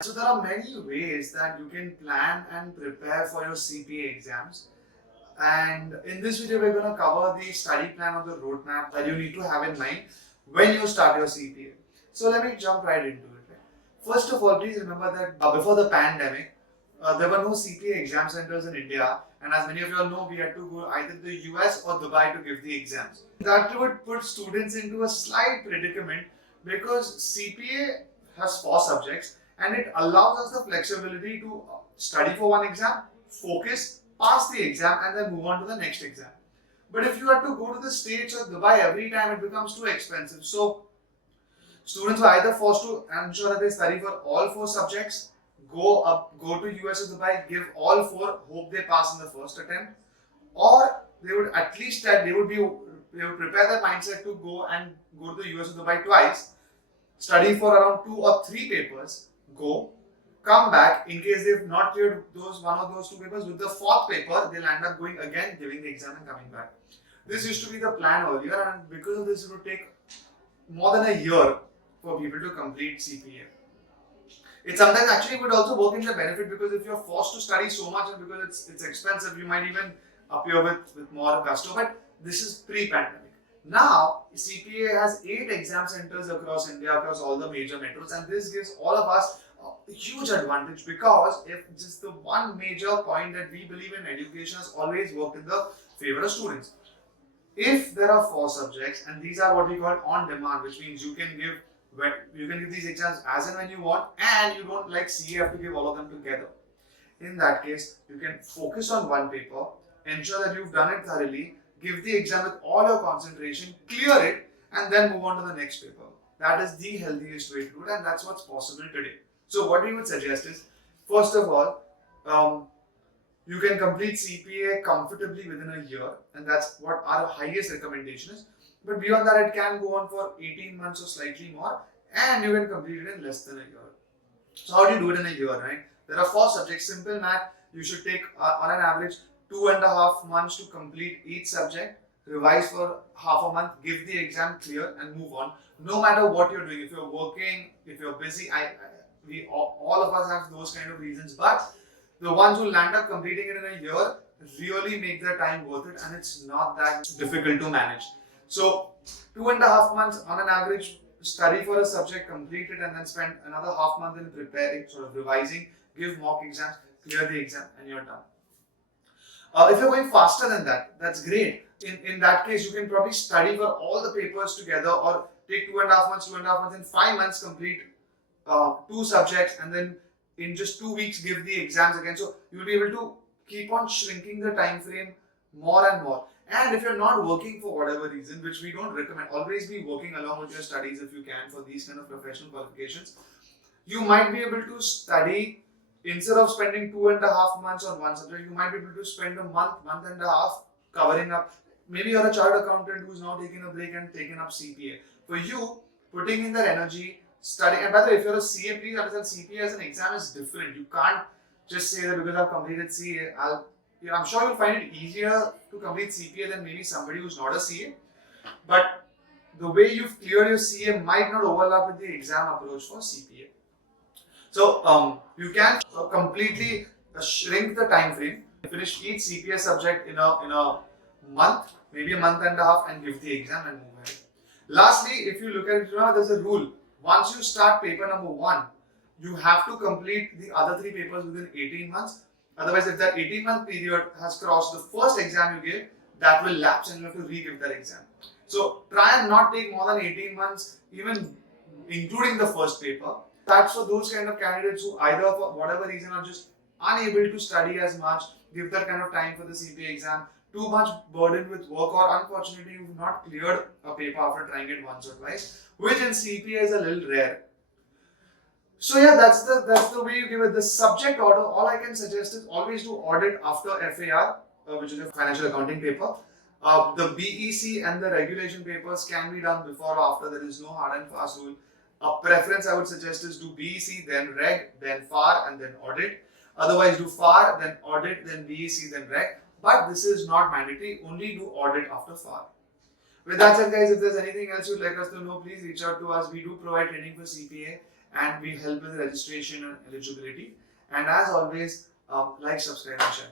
So there are many ways that you can plan and prepare for your CPA exams. And in this video, we're going to cover the study plan or the roadmap that you need to have in mind when you start your CPA. So let me jump right into it. First of all, please remember that before the pandemic, there were no CPA exam centers in India, and as many of you all know, we had to go either to the US or Dubai to give the exams. That would put students into a slight predicament because CPA has 4 subjects and it allows us the flexibility to study for one exam, focus, pass the exam, and then move on to the next exam. But if you have to go to the States or Dubai every time, it becomes too expensive. So students are either forced to ensure that they study for all 4 subjects, go to US or Dubai, give all 4, hope they pass in the first attempt, or they would at least they would prepare their mindset to go to the US or Dubai twice, study for around 2 or 3 papers, come back. In case they've not cleared one of those 2 papers, with the 4th paper, they'll end up going again, giving the exam and coming back. This used to be the plan earlier, and because of this, it would take more than a year for people to complete CPA. It sometimes actually would also work in their benefit, because if you're forced to study so much and because it's expensive, you might even appear with more gusto. But this is pre-pandemic. Now, CPA has 8 exam centers across India, across all the major metros, and this gives all of us a huge advantage, because if just the one major point that we believe in education has always worked in the favor of students. If there are 4 subjects and these are what we call on demand, which means you can give these exams as and when you want, and you don't like CA have to give all of them together. In that case, you can focus on one paper, ensure that you've done it thoroughly, give the exam with all your concentration, clear it, and then move on to the next paper. That is the healthiest way to do it, and that's what's possible today. So what we would suggest is, first of all, you can complete CPA comfortably within a year, and that's what our highest recommendation is. But beyond that, it can go on for 18 months or slightly more, and you can complete it in less than a year. So how do you do it in a year, right? There are 4 subjects. Simple math, you should take on an average 2.5 months to complete each subject, revise for half a month, give the exam, clear, and move on. No matter what you're doing, if you're working, if you're busy, all of us have those kind of reasons, but the ones who land up completing it in a year really make their time worth it, and it's not that difficult to manage. So 2.5 months on an average, study for a subject, complete it, and then spend another half month in preparing, sort of revising, give mock exams, clear the exam, and you're done. If you're going faster than that, that's great. In that case, you can probably study for all the papers together, or take 2.5 months, in 5 months complete 2 subjects, and then in just 2 weeks give the exams again. So you'll be able to keep on shrinking the time frame more and more. And if you're not working for whatever reason, which we don't recommend, always be working along with your studies if you can for these kind of professional qualifications. You might be able to study, instead of spending 2.5 months on one subject, you might be able to spend a month and a half covering up. Maybe you're a chartered accountant who's now taking a break and taking up CPA. For you, putting in that energy, studying, and by the way, if you're a CA, please understand CPA as an exam is different. You can't just say that because I've completed CA, I'm sure you'll find it easier to complete CPA than maybe somebody who's not a CA. But the way you've cleared your CA might not overlap with the exam approach for CPA. So you can completely shrink the time frame, finish each CPA subject in a month, maybe a month and a half, and give the exam and move ahead. Lastly, if you look at it, remember there's a rule. Once you start paper number 1, you have to complete the other 3 papers within 18 months. Otherwise, if that 18-month period has crossed the first exam you gave, that will lapse and you have to re-give that exam. So try and not take more than 18 months, even including the first paper. That's for those kind of candidates who either for whatever reason are just unable to study as much, give that kind of time for the CPA exam, too much burdened with work, or unfortunately you've not cleared a paper after trying it once or twice, which in CPA is a little rare. So yeah, that's the way you give it. The subject order, all I can suggest is always do audit after FAR, which is a financial accounting paper. The BEC and the regulation papers can be done before or after. There is no hard and fast rule. A preference I would suggest is do BEC, then Reg, then FAR, and then audit. Otherwise, do FAR, then audit, then BEC, then Reg. But this is not mandatory. Only do audit after FAR. With that said, guys, if there's anything else you'd like us to know, please reach out to us. We do provide training for CPA. and we help with registration and eligibility. And as always, like, subscribe, and share.